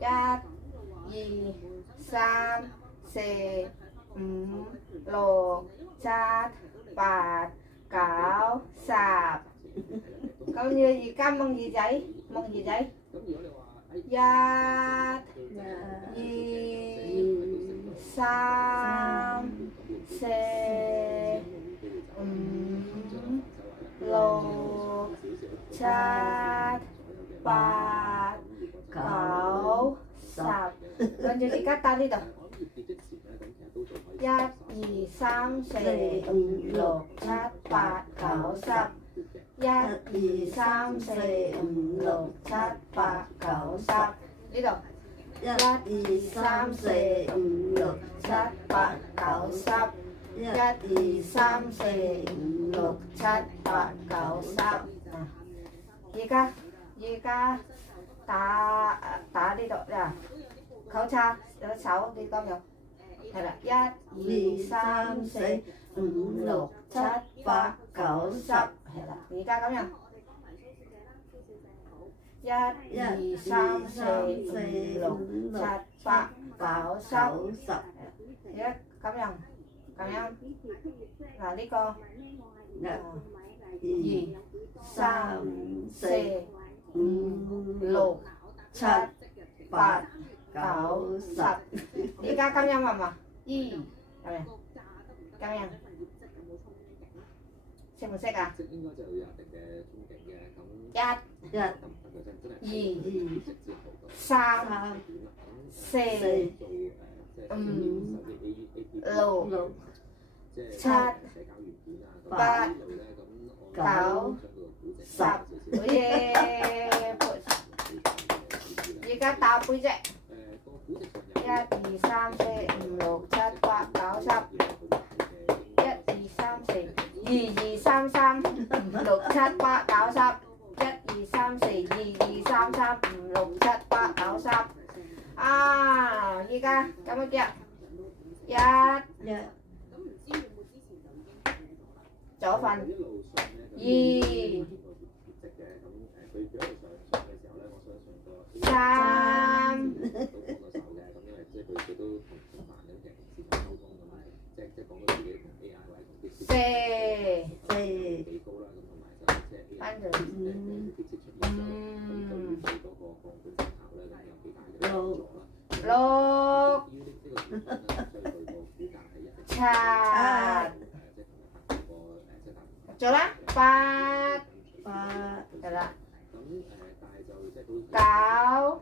一、二、三、四、五、六、七、八、九、十。Câu như gì cam bằng gì vậy? Bằng gì vậy? Một, hai, ba, bốn, năm, lục,七、八、九、十。跟住你而家打呢度。一、二、三、四、五、六、七、八、九、十。一、二、三、四、五、六、七、八、九、十。呢度。一、二、三、四、五、六、七、八、九、十。一、二、三、四、五、六、七、八、九、十。而家打呢度呀，交叉有手你講有，係啦，一、二、三、四、五、六、七、八、九、十，係啦，而家咁樣，一、二、三、四、五、六、七、八、九、十，而家咁樣，嗱呢個，一、二、三、四、五、六、七、八、九、十。而家咁樣嘛嘛，咁樣，識唔識啊？一、二、三、四、五、六、七、八、九、十。好嘢！而家打背脊。一、二、三、四、五、六、七、八、九、十。一、二、三、四。二、三、三、五、六、七、八、九、十。一、二、三、四。二、三、三、五、六、七、八、九、十。啊！而家咁樣叫一。左份。二。三。四。跟住六。七。做啦，八。係啦。九。